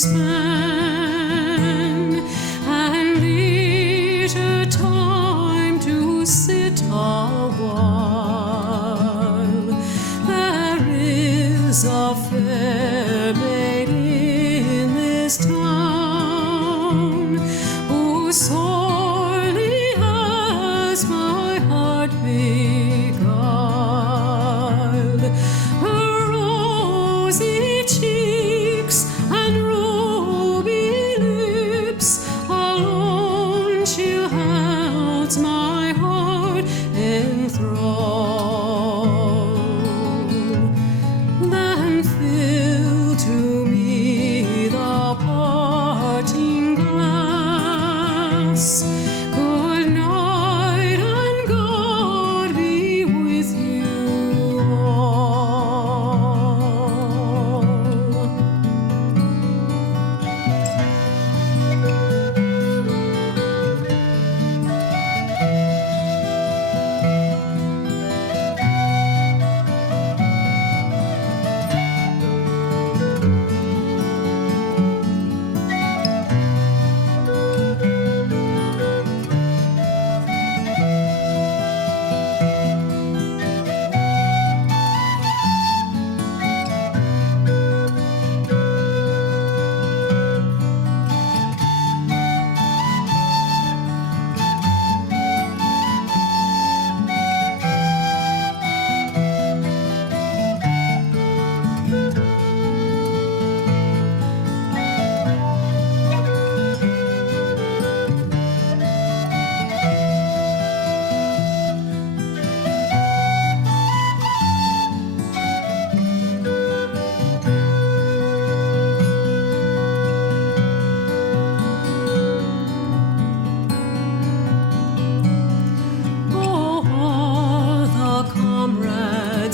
span, and leisure time to sit a while. There is a fair maid in this town who sorely has my heart beguiled. Her rosy cheeks and ruby lips alone she holds my heart in thrall. Then fill to me the parting glass. Good night and God be with you all.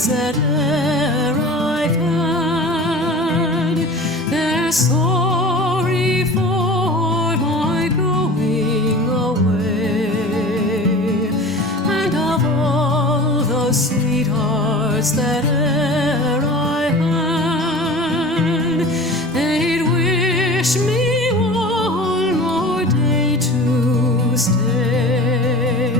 That e'er I've had, they're sorry for my going away. And of all the sweethearts that e'er I had, they'd wish me one more day to stay.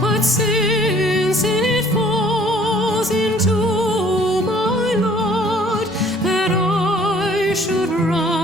But since it falls into my lot that I should run